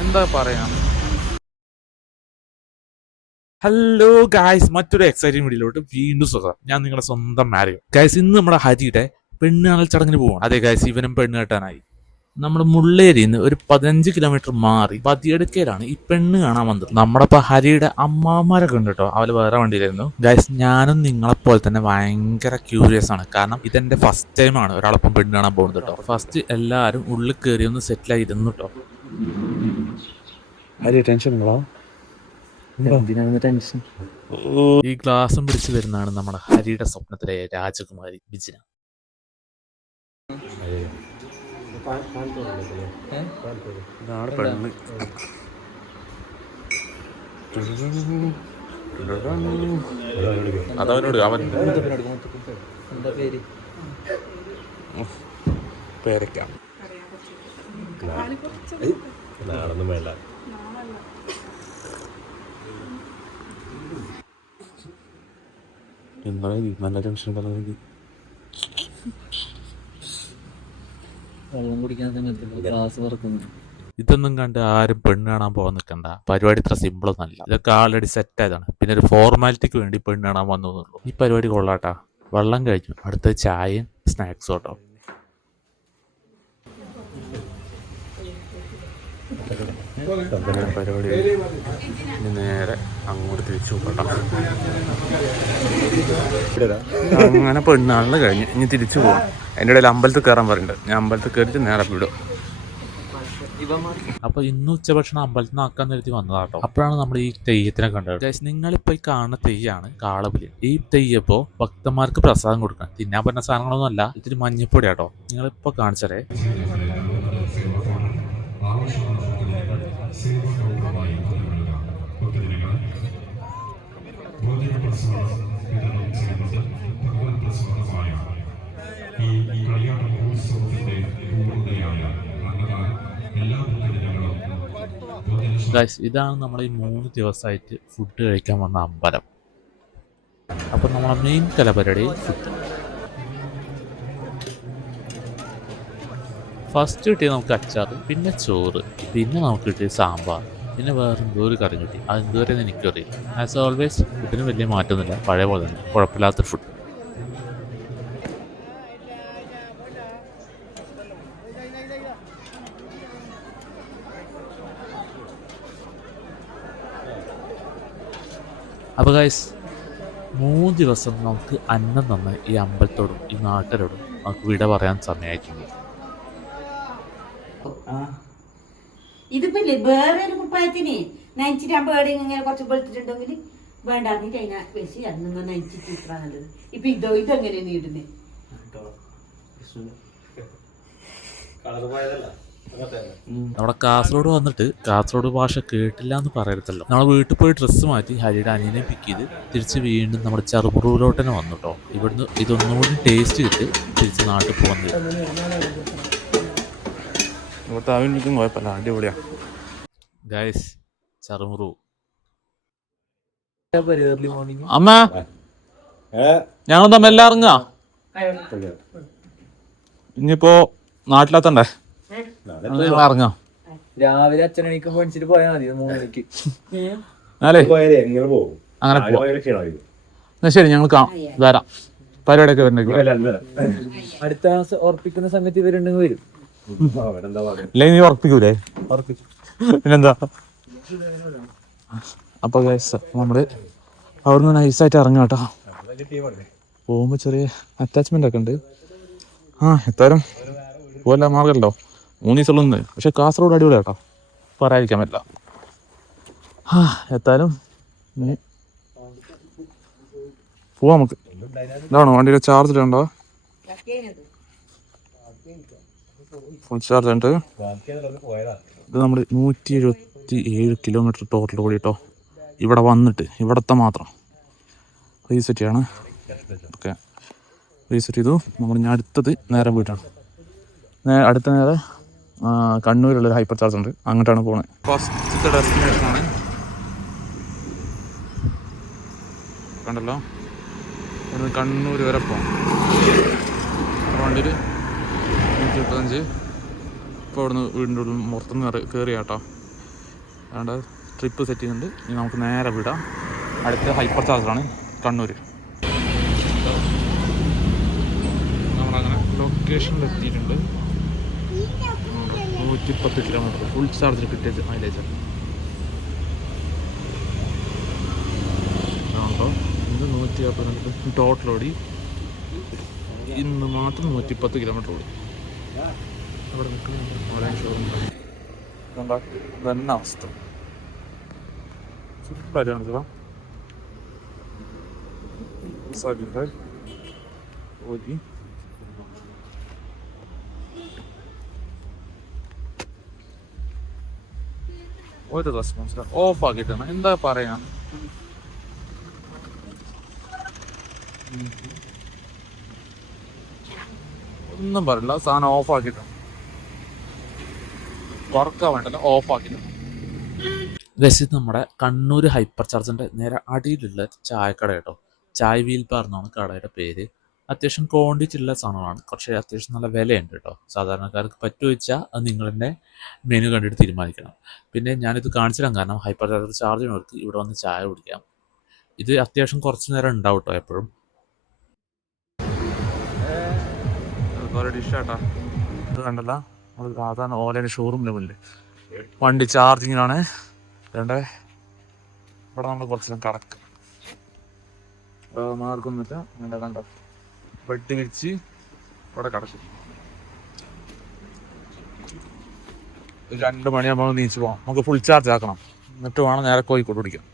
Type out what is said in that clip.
എന്താ പറയാ. Hello guys, മറ്റൊരു എക്സൈറ്റിംഗ് വീഡിയോയിലോട്ട് വീണ്ടും സ്വാഗതം. ഞാൻ നിങ്ങളുടെ സ്വന്തം മാരിയോ. ഗായ്സ്, ഇന്ന് നമ്മുടെ ഹരിയുടെ പെണ്ണ് കാണൽ ചടങ്ങിന് പോവാണ്. അതെ ഗായ്സ്, ഇവനും പെണ്ണ് കെട്ടാനായി. നമ്മുടെ മുള്ളേരിയിൽ നിന്ന് ഒരു 15 കിലോമീറ്റർ മാറി പതിയെടുക്കലാണ് ഈ പെണ്ണ് കാണാൻ വന്നത്. നമ്മുടെ ഇപ്പൊ ഹരിയുടെ അമ്മാമാരൊക്കെ ഉണ്ട് കേട്ടോ, അവര് വേറെ വണ്ടിയിലായിരുന്നു. ഗായ്സ്, ഞാനും നിങ്ങളെപ്പോലെ തന്നെ ഭയങ്കര ക്യൂരിയസ് ആണ്. കാരണം ഇതെന്റെ ഫസ്റ്റ് ടൈമാണ് ഒരാളൊപ്പം പെണ്ണ് കാണാൻ പോകുന്നത് കേട്ടോ. ഫസ്റ്റ് എല്ലാവരും ഉള്ളിൽ കയറി ഒന്ന് സെറ്റിലായി ഇരുന്നു കേട്ടോ. ഹരി ടെൻഷൻ ഉണ്ടോ? ടെൻഷൻ. ഈ ഗ്ലാസും പിടിച്ചു വരുന്നതാണ് നമ്മുടെ ഹരിയുടെ സ്വപ്നത്തിലെ രാജകുമാരി ബിജിന. പെണ്ണ് അതവനോട് അവൻ പേരയ്ക്കാം. നാളൊന്നും വേണ്ട. എന്താ നല്ല ടെൻഷൻ പറഞ്ഞത്. വെള്ളം കുടിക്കാൻ സമയത്ത് ഗ്ലാസ് പറക്കുന്നു. ഇതൊന്നും കണ്ട് ആരും പെണ്ണ് കാണാൻ പോകാൻ നിൽക്കണ്ട. പരിപാടി ഇത്ര സിമ്പിളൊന്നും അല്ല. ഇതൊക്കെ ആൾറെഡി സെറ്റ് ആയതാണ്. പിന്നെ ഒരു ഫോർമാലിറ്റിക്ക് വേണ്ടി പെണ്ണ് കാണാൻ വന്നു. ഈ പരിപാടി കൊള്ളാട്ടാ. വെള്ളം കഴിഞ്ഞു, അടുത്ത ചായയും സ്നാക്സും കേട്ടോ. പരിപാടി ഇനി നേരെ അങ്ങോട്ട് തിരിച്ചു പോകട്ടോ. അങ്ങനെ പെണ്ണാളിന് കഴിഞ്ഞ് ഇനി തിരിച്ചു പോകാം. അതിൻ്റെ ഇടയിൽ അമ്പലത്തിൽ കയറാൻ പറയുന്നുണ്ട്. ഞാൻ അമ്പലത്തിൽ കയറിയിട്ട് നേരെ വിടും. അപ്പൊ ഇന്ന് ഉച്ചഭക്ഷണം അമ്പലത്തിൽ നിന്ന് ആക്കാൻ നിർത്തി വന്നതാട്ടോ. അപ്പോഴാണ് നമ്മൾ ഈ തെയ്യത്തിനെ കണ്ടത്. നിങ്ങളിപ്പോ ഈ കാണുന്ന തെയ്യാണ് കാളപുലി. ഈ തെയ്യപ്പോ ഭക്തന്മാർക്ക് പ്രസാദം കൊടുക്കണം. തിന്നാൻ പറ്റുന്ന സാധനങ്ങളൊന്നും അല്ല, ഇത്തിരി മഞ്ഞപ്പൊടിയാട്ടോ. നിങ്ങളിപ്പോ കാണിച്ചേ. ഗൈസ്, ഇതാണ് നമ്മൾ ഈ 3 ദിവസമായിട്ട് ഫുഡ് കഴിക്കാൻ വന്ന അമ്പലം. അപ്പം നമ്മളെ മെയിൻ കലാപരിപാടി ഫുഡ്. ഫസ്റ്റ് കിട്ടിയത് നമുക്ക് അച്ചാർ, പിന്നെ ചോറ്, പിന്നെ നമുക്ക് കിട്ടിയത് സാമ്പാർ, പിന്നെ വേറെ എന്തോ ഒരു കറി കിട്ടി. അത് എന്തുവരെ എനിക്കറിയില്ല. ആസ് ഓൾവേസ് ഫുഡിന് വലിയ മാറ്റമൊന്നുമില്ല, പഴയ പോലെ തന്നെ കുഴപ്പമില്ലാത്ത ഫുഡ്. അപ്പോൾ ഗൈസ്, 3 ദിവസം നമുക്ക് അന്നം തന്ന ഈ അമ്പലത്തോടും ഈ നാട്ടുകാരോടും നമുക്ക് വിട പറയാൻ സമയമായിട്ടുണ്ട്. ഇതിപ്പില്ലേ വേറൊരു കുപ്പായത്തിന് നനച്ചിട്ടാകുമ്പോൾ എവിടെ ഇങ്ങനെ കുറച്ച് വെളുത്തിട്ടുണ്ടെങ്കിൽ വേണ്ടാന്നിട്ട് അതിനെ വെച്ച് അന്ന് നനച്ചിട്ട് ഇത്ര നല്ലത്. ഇപ്പൊ ഇതെങ്ങനെയാണ് നീടുന്നത്? നമ്മുടെ കാസർഗോഡ് വന്നിട്ട് കാസർഗോഡ് ഭാഷ കേട്ടില്ല എന്ന് പറയരുതല്ലോ. നമ്മൾ വീട്ടിൽ പോയി ഡ്രസ്സ് മാറ്റി ഹരിയുടെ അനിയനെ പിക്ക് ചെയ്ത് തിരിച്ച് വീണ്ടും നമ്മുടെ ചെറുമുറിയിലോട്ട് തന്നെ വന്നു കേട്ടോ. ഇവിടുന്ന് ഇതൊന്നുകൂടി ടേസ്റ്റ് ചെയ്തിട്ട് തിരിച്ച് നാട്ടിൽ പോകുന്നത്. കുഴപ്പമില്ല, അടിപൊളിയാ ഗൈസ്. ചെറുമുറു അമ്മ, ഞങ്ങൾ തമ്മിൽ ഇറങ്ങാ. ഇനിയിപ്പോ നാട്ടിലെത്തണ്ടേ? ഇറങ്ങാം. രാവിലെ അച്ഛനെണിക്ക് പഠിച്ചിട്ട് പോയാൽ മതി 3 മണിക്ക്. അങ്ങനെ പോവാ. ശരി, ഞങ്ങൾ വരാം. പരിപാടിയൊക്കെ വരണ്ടേ? അടുത്ത മാസം ഉറപ്പിക്കുന്ന സമയത്ത് ഇവരുണ്ടെങ്കിൽ വരും. ഇല്ലെങ്കിൽ നീ ഉറപ്പിക്കൂലേ? പിന്നെന്താ? അപ്പൊ നമ്മള് അവിടുന്ന് നൈസായിട്ട് ഇറങ്ങാം കേട്ടോ. പോകുമ്പോ ചെറിയ അറ്റാച്ച്മെന്റ് ഒക്കെ ഉണ്ട്. എത്താലും പോലെ മാർഗമല്ലോ. 3 ദിവസമുള്ള. പക്ഷെ കാസർഗോഡ് അടിപൊളി കേട്ടോ, പറയാതിരിക്കാൻ പറ്റില്ല. എത്താലും പോവാം നമുക്ക്. ഇതാണോ വണ്ടിയുടെ ചാർജ് ഉണ്ടോ? ഫുൾ ചാർജ് ഉണ്ട്. ഇത് നമ്മൾ 177 കിലോമീറ്റർ ടോട്ടൽ ഓടി കേട്ടോ. ഇവിടെ വന്നിട്ട് ഇവിടത്തെ മാത്രം റീസെറ്റ് ചെയ്യാണ്. ഓക്കെ, റീസെറ്റ് ചെയ്തു. നമ്മൾ ഞാൻ അടുത്തത് നേരെ പോയിട്ടാണ്. അടുത്ത നേരെ കണ്ണൂരുള്ളൊരു ഹൈപ്പർ ചാർജ് ഉണ്ട്, അങ്ങോട്ടാണ് പോകുന്നത്. ഫസ്റ്റത്തെ ഡെസ്റ്റിനേഷനാണ്. കണ്ടല്ലോ, ഇവിടുന്ന് കണ്ണൂർ വരെ പോകാം. വണ്ടിയിൽ 135 ഇപ്പോൾ ഇവിടുന്ന് വീടിൻ്റെ ഉള്ളിൽ പുറത്തുനിന്ന് കയറിയാട്ടോ. അതുകൊണ്ട് ട്രിപ്പ് സെറ്റ് ചെയ്യുന്നുണ്ട്. ഇനി നമുക്ക് നേരെ വിടാം. അടുത്ത ഹൈപ്പർ ചാർജറാണ് കണ്ണൂർ. നമ്മളങ്ങനെ ലൊക്കേഷനിൽ എത്തിയിട്ടുണ്ട്. 110 കിലോമീറ്റർ ഫുൾ ചാർജിൽ കിട്ടിയ മൈലേജ്. ആണല്ലോ ഇന്ന് 140 ടോട്ടൽ ഓടി. ഇന്ന് മാത്രം 110 കിലോമീറ്റർ ഓടി. അവിടെ നിൽക്കുന്ന ഷോറൂം തന്നെ അവസ്ഥ സൂപ്പറായിട്ടാണ് ചേട്ടാ. ഓടി ഒരു റെസ്പോൺസ് ഓഫ് ആക്കിയിട്ടാണ്. എന്താ പറയാ, ഒന്നും പറയില്ല. സാധനം ഓഫ് ആക്കിയിട്ടാണ്. വർക്കാ വേണ്ടല്ലോ, ഓഫ് ആക്കിയിട്ടാണ്. ഗൈസ് നമ്മുടെ കണ്ണൂർ ഹൈപ്പർ ചാർജിൻ്റെ നേരെ അടിയിലുള്ള ചായക്കട കേട്ടോ. ചായ വീൽ ബാർ എന്നാണ് കടയുടെ പേര്. അത്യാവശ്യം ക്വാണ്ടിറ്റി ഉള്ള സാധനമാണ്. പക്ഷേ അത്യാവശ്യം നല്ല വിലയുണ്ട് കേട്ടോ. സാധാരണക്കാർക്ക് പറ്റുമോ വെച്ചാൽ അത് നിങ്ങൾ തന്നെ മെനു കണ്ടിട്ട് തീരുമാനിക്കണം. പിന്നെ ഞാനിത് കാണിച്ചു തരാൻ കാരണം ഹൈപ്പർ ചാർജർ ചാർജ് ചെയ്യുന്നവർക്ക് ഇവിടെ വന്ന് ചായ കുടിക്കാം. ഇത് അത്യാവശ്യം കുറച്ച് നേരം ഉണ്ടാവും കേട്ടോ എപ്പോഴും. ഡിഷാട്ടാ ഇത് കണ്ടല്ല, അത് സാധാരണ ഓലയുടെ ഷോറൂമിൻ്റെ മുന്നിൽ വണ്ടി ചാർജിങ്ങിനാണ്. വേണ്ടേ ഇവിടെ നമ്മൾ കുറച്ച് കറക്റ്റ് മാർക്കൊന്നുമില്ല. വേണ്ട കണ്ടോ, ബെഡ് വിരിച്ച് ഇവിടെ കിടക്കും. 2 മണിയാകുമ്പോൾ നീച്ച് പോകാം. നമുക്ക് ഫുൾ ചാർജ് ആക്കണം. എന്നിട്ട് വേണം നേരെ കോഴിക്കോട് പിടിക്കാം.